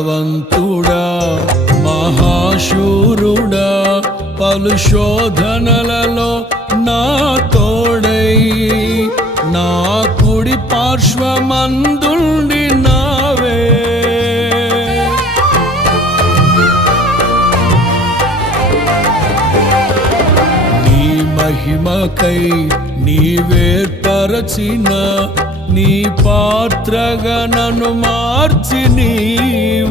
బలవంతుడా మహాశూరుడా పలు శోధనలలో నా తోడై నా కుడి పార్శ్వమందుండి నావే. నీ మహిమకై నీవేర్పరచిన నీ పాత్రగా నన్ను మార్చి నీవే